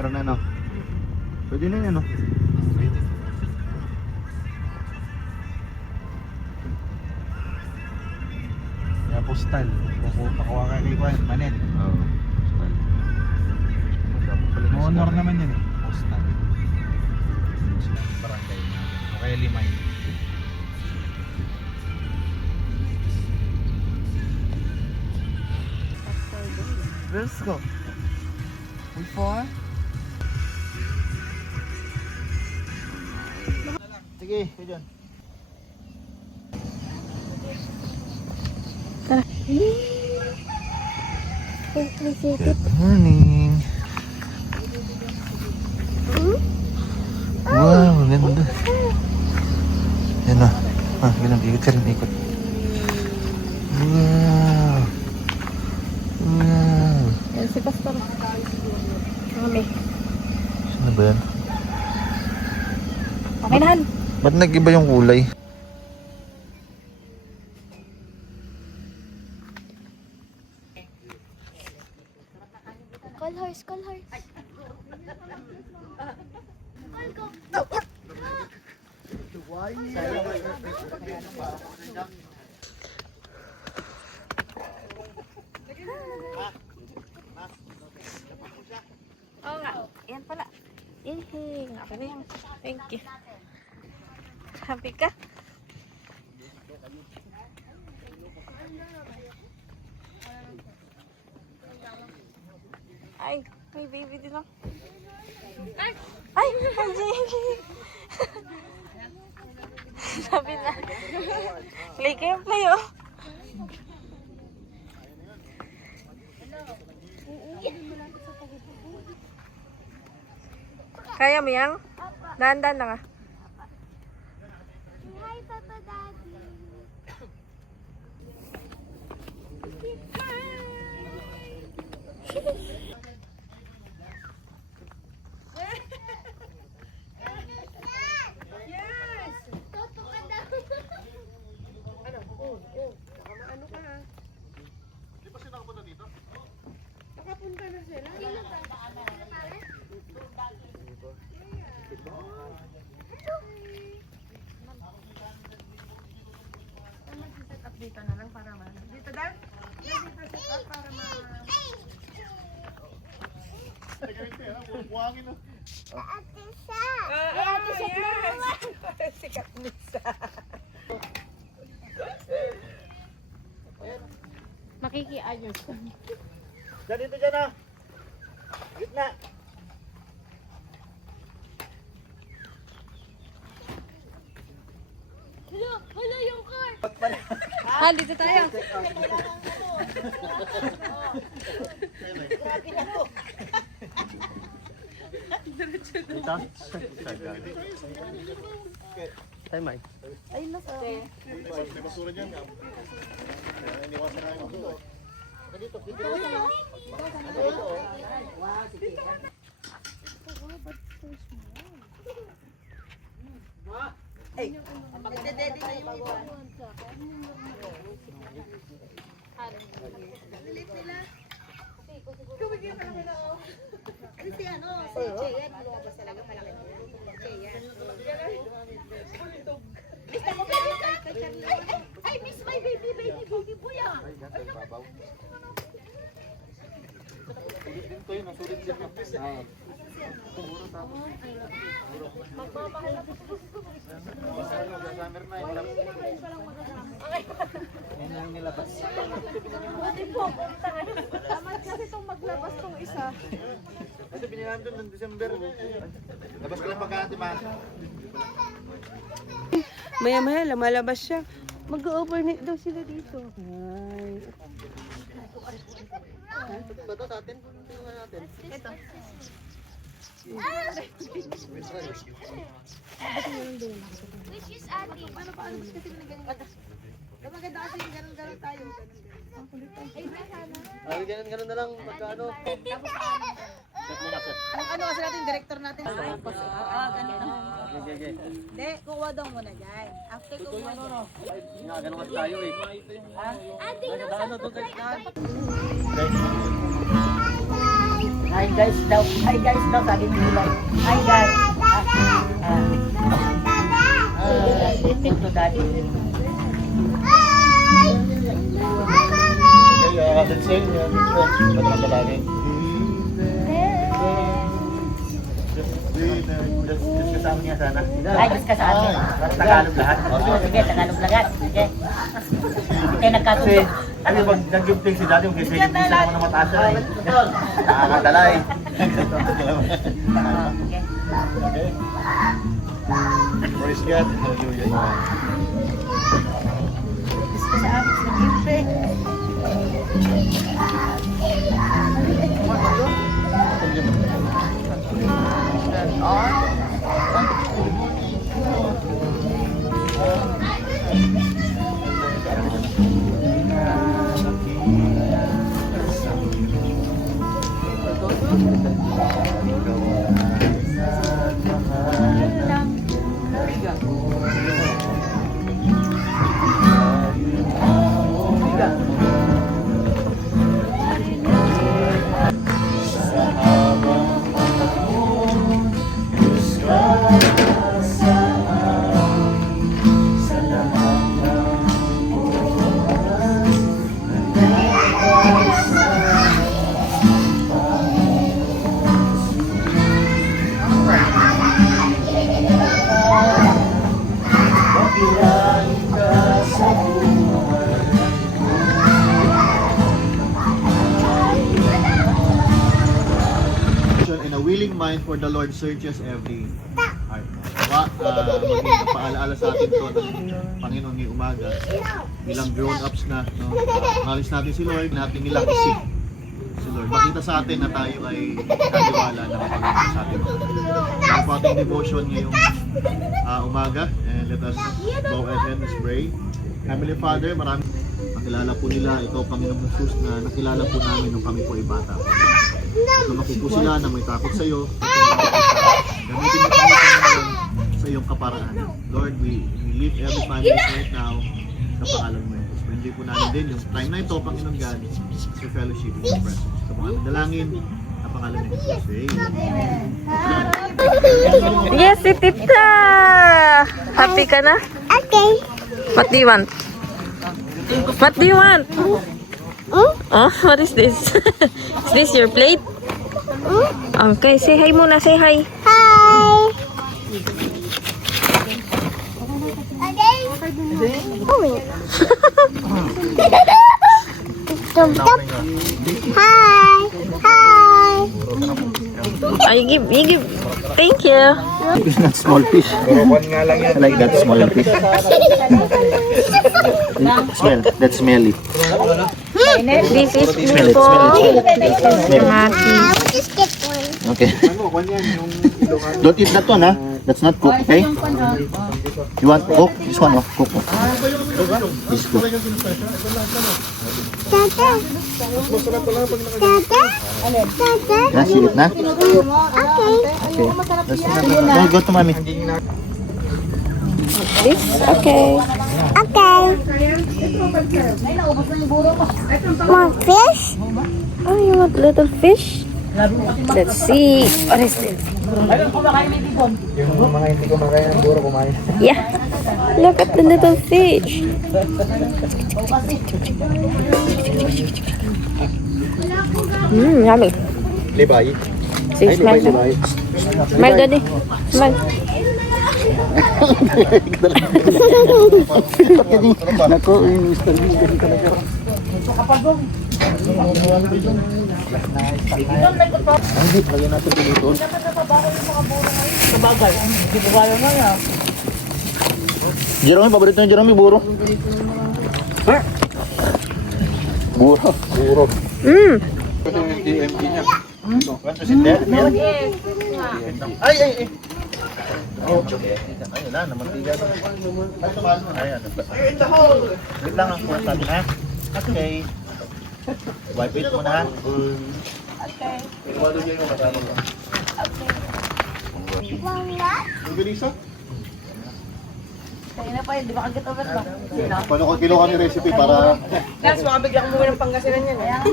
meron na, no? Pwede na yan, no? Kaya postal. Pakuha ka kay Juan, Manet. Oo. Honor naman yun eh. Postal. Barangay na. O kaya Limay. Let's go. Before. Sige, kayo dyan. Good morning. Wow, ganda. Yan na. Ganun, ikot ka rin, ikot. Wow. Wow. Yan si Pastor. Kami. Saan ba yan? Okay na, Han. Ba't nag-iba yung kulay? Call horse, call horse. Oo nga. Yan pala. Ihing. Ako na yan. Thank you. Happy ka? Ay, may baby din ako. Ay! Angie! Sabi na. Play kayo, play oh. Kaya mo yan? Dahan-dahan na nga. Hi, Papa Daddy. Yes! Toto ka daw. Ano ka ha? Di ba sila nakapunta dito? Nakapunta na sila. Sino ba? Pare? Mag-set up dito na lang para ma... Dito dahil? Dito set up para ma... Buhangin na. Ate Sa. Ate set mo naman! Sikat nisa. Makikiayos. Dyan dito dyan ah. Gitna. Hala yung car. Han, dito tayo. Dito? Ay, Mike. May basura dyan. Iniwasan namin dito. Dito. Kumigil pa naman ako. Si ano, si Cheyan. Lumabas talaga malaki na yan. Cheyan. Miss mo ba? Ay, miss my baby boy ah. Dito yun, nasulit siya. Magmamahal na po. Summer na yun. Yan ang nilabas. Buti po, punta ngayon. Tamad kasi itong maglabas tong isa. Kasi binihan doon ng December. Labas ka lang pagkati ma. Maya-maya, lumalabas siya. Mag-overnight daw sila dito. Ay. Ba ito sa atin? Tingnan natin. Ito. Which is Ate? Paano kasi ganun? Maganda kasi ganun tayo. Ay, may sana. Ay, ganun na lang. Magkano? Tapos ano? Set mo na set. Ano kasi natin, director natin. Ganito. Okay. Hindi, kukuha daw muna dyan. After kukuha dyan. Nga, ganun kasi tayo eh. Ate, Ano doon kay Stan? Bye. Hi guys daw. Hi guys daw. Sabi ni Nilay. Hi guys. Ito daddy. Okay, let's sing. Madami lagi. Just kasama niya sana. Ay, just ka sa amin. Tagalog lahat. Sige, Tagalog lahat. Sige. Kaya nagkatuto. Kasi pag nag-gimpling si Daddy, kasi gimpling siya naman na mataas siya eh. Nakakadala eh. Okay. Praise God. Hallelujah. Just ka sa amin. Sige. And a willing mind for the Lord searches every heart. Maging paalaala sa atin to ng Panginoon ngayong umaga. Bilang grown-ups na, no? Malis natin si Lord, natin nilang isip si Lord. Makita sa atin na tayo ay naniwala na Panginoon sa atin. Ang po ating devotion ngayong umaga. And let us go ahead and pray. Heavenly Father, maraming nakilala po nila ikaw, Panginoong Jesus, na nakilala po namin nung kami po ay bata. At lumaki po sila na may takot sa iyo. Gamitin mo kami sa iyong kaparaan. Lord, we lift every family right now sa pangalan mo ito. Spendin po namin din yung time na ito, Panginoon God, sa fellowship in your presence. Sa pangalan dalangin, sa pangalan ng Jesus. Amen. Yes, si Tita! Happy ka na? Okay. What do you want? What do you want? Oh, what is this? Is this your plate? Okay, say hi muna, say hi. Hi. Hi. Hi. You give. Thank you. It's not small fish. I like that small fish. Smell. That's smelly. This is Smell it. for Smell Maki. Just get one. Okay. Don't eat that one, huh? That's not cooked, okay? You want cook? This one, oh, cook. This cook. Tata. Tata. Tata. Yeah, see it na? Okay. Okay. Go to mommy. This? Okay. Okay. Want fish? Oh, you want little fish? Let's see. What is this? Yung mga hindi kumakain ng buro, kumain. Yeah. Look at the little fish. Yummy. Libay. See, smile. Smile, Daddy. Smile. Nako, yung Mr. Beast kasi talaga. Hindi, lagyan natin dito. Jerome, paborito na Jerome, buro. Buro. Buro. Kasi yung DMT niya. Want to sit there? Ay, ay, ay. Oh, ay, wala, namantiga. Ay, tumal mo. Ay, ano ba? Wait lang ang kuha natin, ha? Okay. Wipe it muna, ha? Okay. Bibilisa? Kaya na pa yun, di ba kagat over ba? Paano ko kinuha ni recipe para... Tapos makabigla kang bumili ng Pangasinan yan.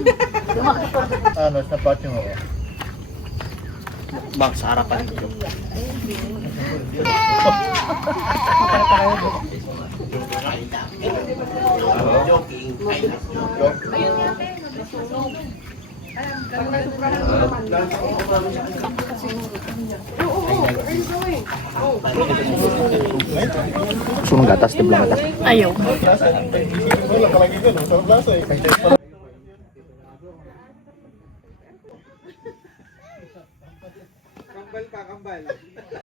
Ano, sa patio mo. Bak sa harapan nito. Gusto mong gatas, tiblang gatas. Ayaw. Kambal ka, kambal.